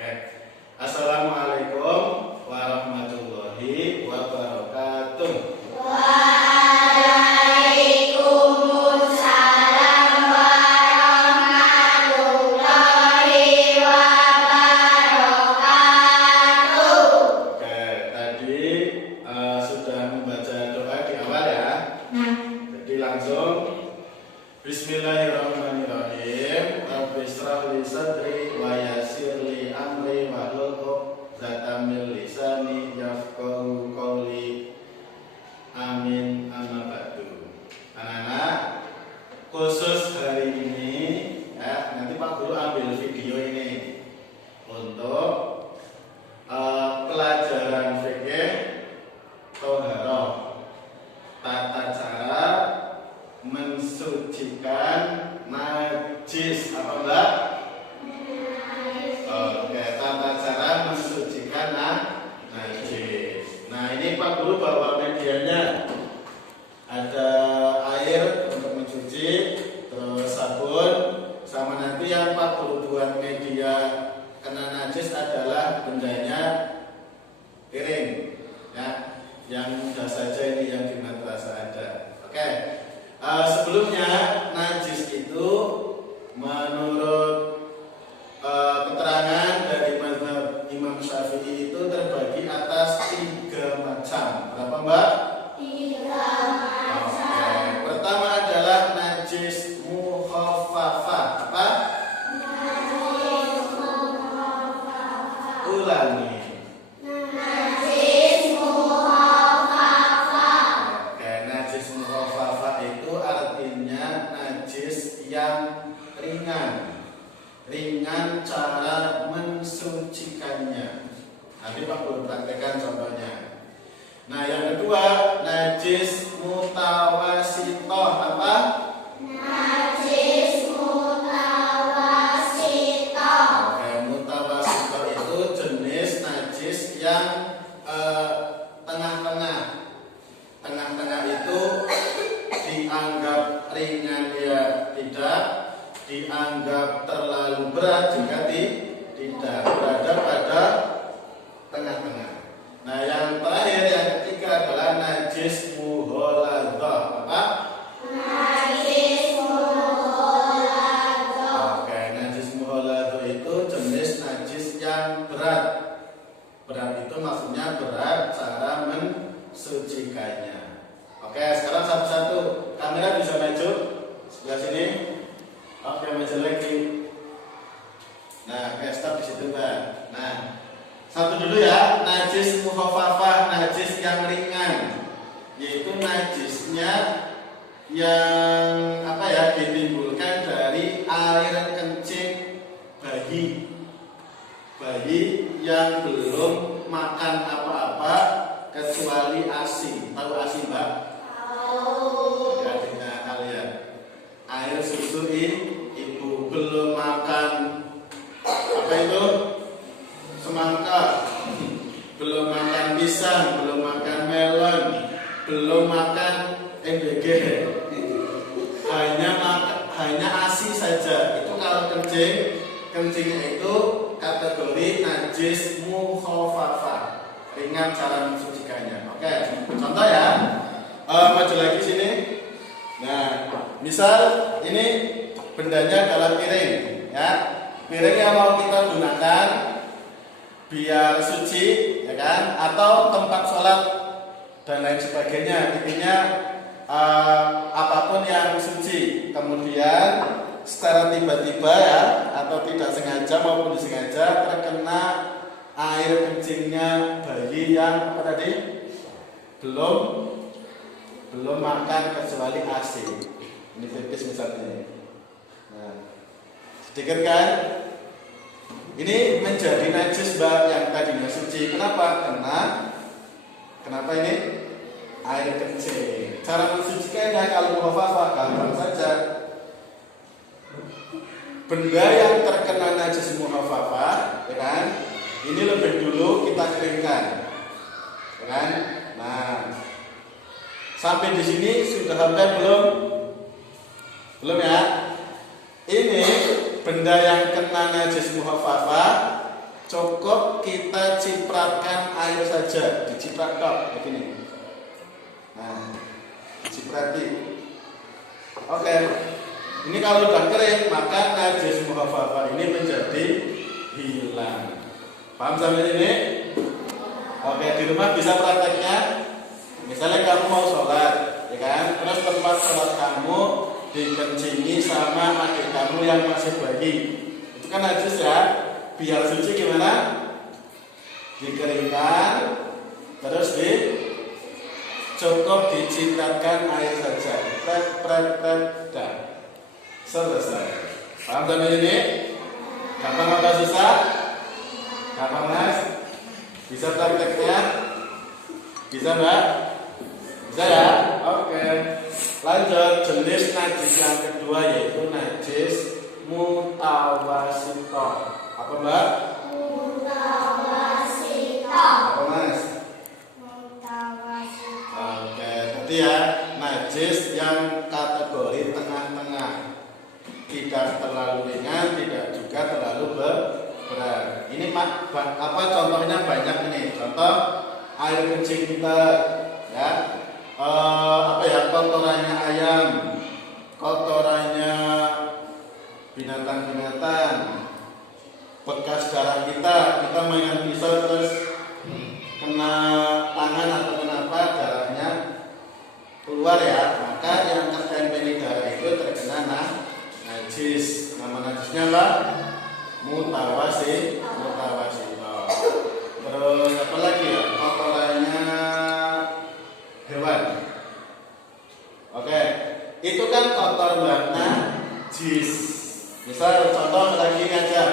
Oke. Assalamualaikum warahmatullahi wabarakatuh. Waalaikumsalam warahmatullahi wabarakatuh. Oke, tadi sudah membaca doa di awal ya. Jadi langsung Bismillahirrahmanirrahim. Rabbi shrah li sadri wa yassir li amri wahlul 'uqdatam min lisani yafqahu qawli. Amin. Amma ba'du. Anak-anak, khusus hari ini ya, nanti Pak Guru ambil video ini untuk pelajaran fikih thaharah, tata cara mensucikan najis. Apa Mbak? Oke, tata cara mensucikan najis. Nah, ini Pak Guru bawa medianya. Ada air untuk mencuci, terus sabun, sama nanti yang Pak Guru buat media kena najis adalah bendanya piring ya, yang mudah saja ini yang di madrasah ada. Oke. Sebelumnya najis itu menurut keterangan dari mazhab Imam Syafi'i itu terbagi atas 3 macam. Berapa Mbak? 3 macam. Oke. Pertama adalah najis mukhaffafah. Apa? Najis mukhaffafah. Ulangi. Najis mukhaffafah. Oke, najis mukhaffafah itu artinya najis yang ringan cara mensucikannya. Nanti Pak Guru praktekkan contohnya. Nah, yang kedua najis mutawasithah. Apa? Najis mutawasithah. Oke, mutawasithah itu jenis najis yang tengah-tengah. Tengah-tengah itu dianggap ringan ya tidak, dianggap terlalu berat juga tidak, berada pada tengah-tengah. Nah, yang terakhir yang ketiga adalah najis mughalladzah. Apa? Najis mughalladhah. Oke, najis mughalladzah itu jenis najis yang berat. Berat itu maksudnya berat cara mensucikannya. Oke, sekarang satu-satu. Kamera bisa maju sebelah sini. Oke, maju lagi. Nah, oke, stop di situ, Mbak. Nah, satu dulu ya, najis mukhaffafah, najis yang ringan, yaitu najisnya yang ditimbulkan dari air kencing bayi yang belum makan apa-apa kecuali ASI. Tahu ASI, Mbak? Tahu. Ya, dengan kalian. Air susu ibu belum makan apa itu? Semangka, belum makan pisang, belum makan melon, belum makan MBG, hanya ASI saja. Itu kalau kencingnya itu kategori najis mukhaffafah, ringan cara mensucikannya. Oke, contoh ya. Maju lagi sini. Nah, misal ini bendanya adalah piring ya. Piring yang mau kita gunakan biar suci ya kan, atau tempat sholat dan lain sebagainya. Intinya apapun yang suci, kemudian secara tiba-tiba ya, atau tidak sengaja maupun disengaja terkena air kencingnya bayi yang apa tadi? Belum makan kecuali ASI. Ini pipis misalnya. Nah, sedikit kan? Ini menjadi najis Mbak yang tadinya suci. Kenapa? Kenapa ini? Air kencing. Cara mensucikannya kalau mukhaffafah gampang saja. Benda yang terkena najis mukhaffafah, ya kan? Ini lebih dulu kita keringkan, ya kan? Nah, sampai di sini sudah sampai belum? Belum ya? Ini benda yang kena najis mukhaffafah cukup kita cipratkan air saja, diciprat tok begini. Nah, ciprati. Oke. Ini kalau udah kering, maka najis mukhafafah ini menjadi hilang. Paham sampai ini? Oke, di rumah bisa prakteknya. Misalnya kamu mau sholat, ya kan? Terus tempat sholat kamu dikencingi sama adik kamu yang masih bayi. Itu kan najis ya. Biar suci gimana? Dikeringkan, terus cukup dicipratkan air saja. Dah. Selesai. Paham sampai ini? Gampang atau susah? Gampang mas? Bisa prakteknya? Bisa mbak? Bisa ya? Oke. Lanjut, jenis najis yang kedua yaitu najis mutawasito. Apa mbak? Mutawasito. Apa mas? Mutawasito. Oke, tadi ya najis yang kategori tengah-tengah. Tidak terlalu ringan, tidak juga terlalu berat. Ini apa contohnya banyak ini. Contoh air kencing kita, ya, kotorannya ayam, kotorannya binatang-binatang, bekas darah kita mainan pisau terus kena tangan atau kenapa darahnya keluar ya, maka yang tertempel darah itu terkena najis. Nama najisnya apa? Mutawasito. Terus apa lagi ya? Kotorannya hewan. Oke, itu kan kotor warna najis. Misal contoh lagi aja,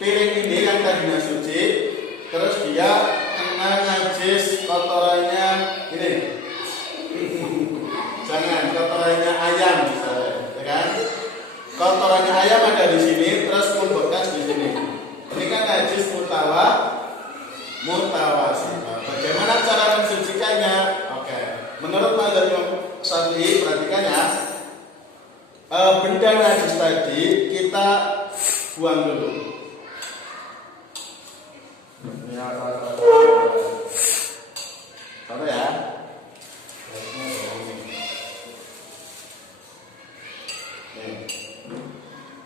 piring ini yang tadinya suci, terus dia kena najis kotorannya ini. Jangan kotorannya ayam misalnya, ya kan? Kotorannya ayam ada di sini, terus pun bekas di sini. Ini kan najis mutawasito. Bagaimana cara mensucikannya? Oke. Menurut mazhab Imam Syafi'i, perhatikan ya. Benda najis tadi kita buang dulu. Contoh ya.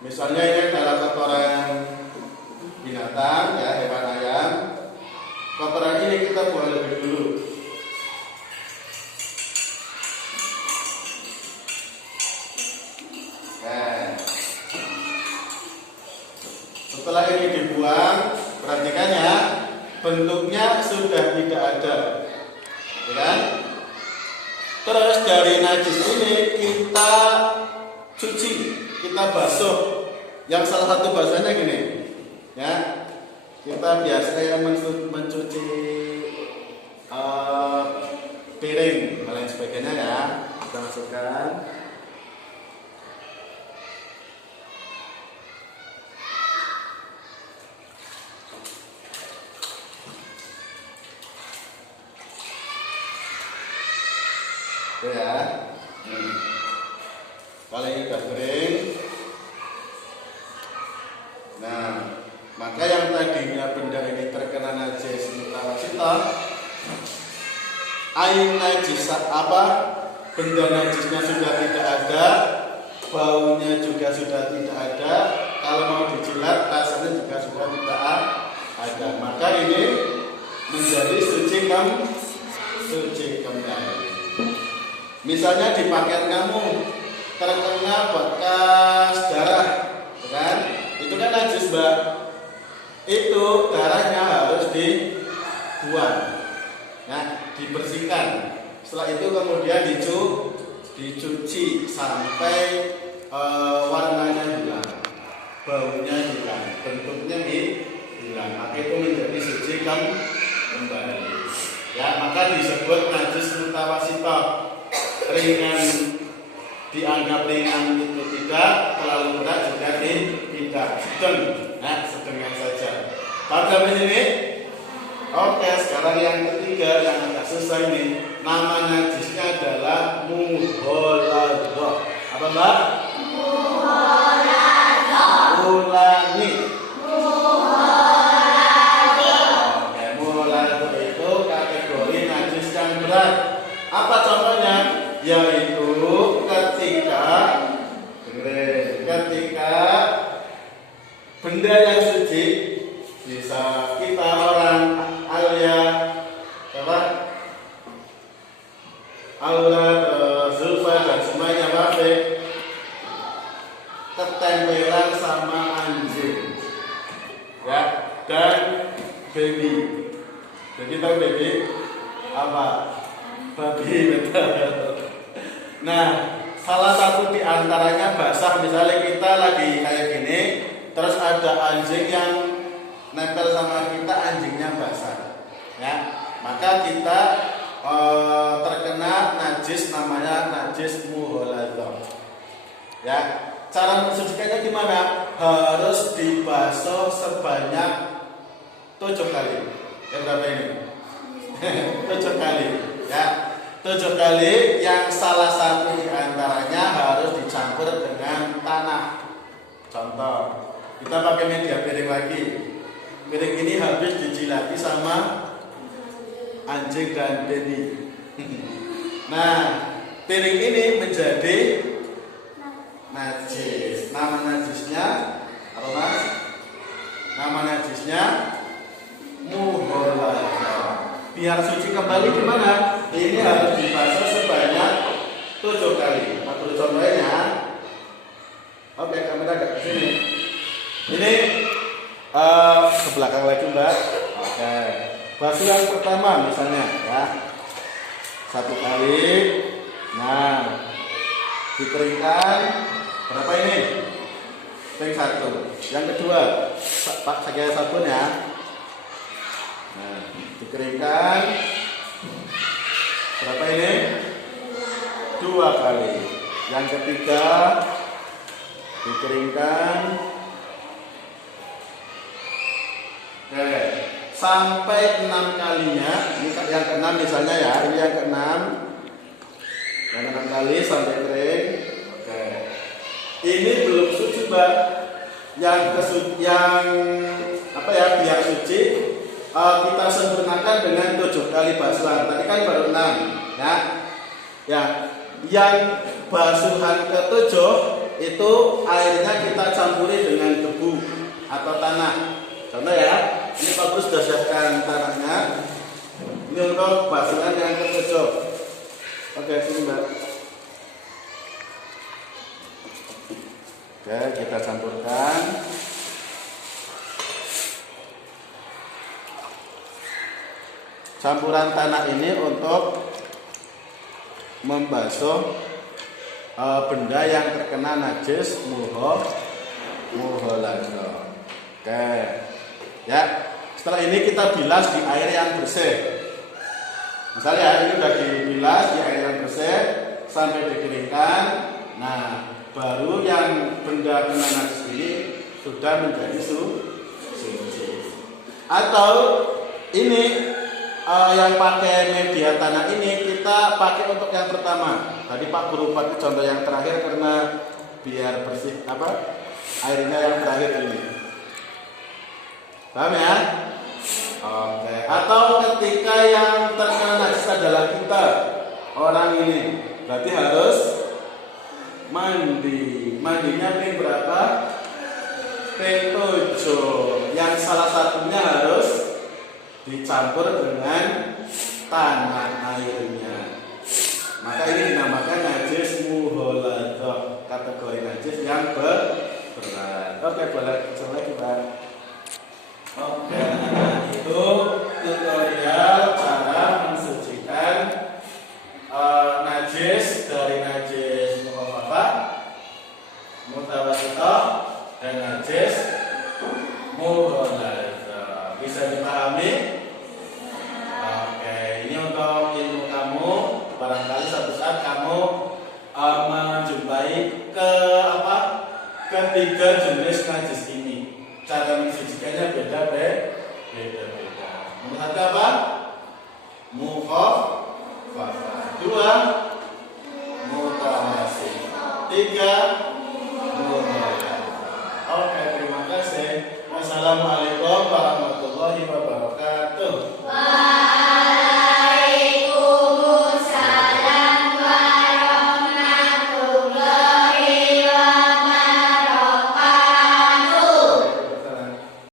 Misalnya ini adalah kotoran binatang, ya, hewan ayam. Kotoran ini kita buang lebih dulu. Nah, setelah ini dibuang, perhatikan ya, bentuknya sudah tidak ada, ya kan? Terus dari najis ini kita cuci, kita basuh. Yang salah satu bahasanya gini, ya, kita biasanya mencuci piring dan lain sebagainya ya, kita masukkan. Oke ya. Kalau ini sudah kering, nah, maka yang tadinya benda ini terkena najis mutawasito, air najis benda najisnya sudah tidak ada, baunya juga sudah tidak ada, kalau mau dijilat rasanya juga sudah tidak ada, maka ini menjadi suci kembali. Misalnya di pakaian kamu terkena bekas darah, kan? Itu kan najis, Mbak. Itu darahnya harus dibuang, nah, dibersihkan. Setelah itu kemudian dicuci sampai warnanya hilang, baunya hilang, bentuknya hilang. Maka itu menjadi suci kembali. Ya, maka disebut najis mutawasito. Ringan dianggap ringan itu tidak, terlalu berat juga tidak, sedang, nah, sedang saja. Paham sampai sini? Oke, sekarang yang ketiga yang agak susah ini, nama najisnya adalah mughaladhah. Apa Mbak? Mughaladhah. Ulangi. Mughaladhah. benda yang suci, bisa kita, orang, Alia, apa? Aula, Zulfa dan semuanya Wafik ketempelan sama anjing, ya, dan baby. Jadi tahu baby apa? Babi, betul. Nah, salah satu di antaranya basah. Misalnya kita lagi kayak gini, terus ada anjing yang nempel sama kita, anjingnya basah, ya, maka kita terkena najis, namanya najis mughalladzah. Ya, cara mensucikannya gimana? Harus dibasuh sebanyak 7 kali. Berapa ini? 7 kali. Ya, 7 kali. Yang salah satu di antaranya harus dicampur dengan tanah. Contoh, kita pakai media piring lagi. Piring ini habis dijilati sama anjing dan baby. Nah, piring ini menjadi najis. Nama najisnya apa, Mas? Nama najisnya mughalladzah. Biar suci kembali gimana? Ini harus dibasuh sebanyak 7 kali. Atur contohnya. Oke, kamera agak ke sini. Ini ke belakang lagi, Mbak. Oke. Basuh yang pertama misalnya, ya. 1 kali. Nah, dikeringkan. Berapa ini? Ring 1. Yang kedua, pakai sabun ya. Nah, dikeringkan. Berapa ini? 2 kali. Yang ketiga, dikeringkan. Oke, sampai 6 kalinya. Ini yang ke-6 misalnya ya. Ini yang ke-6. Yang 6 kali sampai kering. Oke. Ini belum suci, Mbak. Yang apa ya, biar suci kita sempurnakan dengan 7 kali basuhan. Tadi kan baru 6, ya. Ya, yang basuhan ke-7 itu airnya kita campuri dengan debu atau tanah. Contoh ya, ini Pak Bro sudah siapkan tanahnya. Ini untuk basuhan yang ke-7. Oke, sini Mbak. Oke, kita campurkan. Campuran tanah ini untuk membasuh benda yang terkena najis mughalladzah. Oke. Ya, setelah ini kita bilas di air yang bersih. Misalnya ini sudah dibilas di air yang bersih sampai dikeringkan. Nah, baru yang benda kena najis ini sudah menjadi suci. Atau ini yang pakai media tanah ini kita pakai untuk yang pertama. Tadi Pak Guru pakai contoh yang terakhir karena biar bersih airnya yang terakhir ini. Paham ya? Oke. Atau ketika yang terkena najis adalah kita, orang ini, berarti harus mandi. Mandinya ping berapa? Ping 7. Yang salah satunya harus dicampur dengan tanah airnya. Maka ini dinamakan najis mughalladzah, kategori najis yang berat. Oke, boleh coba lagi, Pak. Oke, nah itu tutorial cara mensucikan najis dari najis mukhaffafah, mutawassithah, dan najis mughalladzah. Bisa dipahami? Oke, ini untuk ilmu kamu. Barangkali suatu saat kamu menjumpai ketiga jenis najis ini. Cara mensucikannya beda-beda. Nomor 1 apa? Mukhaffafah. 2, mutawassithah. 3, mughalladzah. Oke, terima kasih. Wassalamualaikum warahmatullahi wabarakatuh.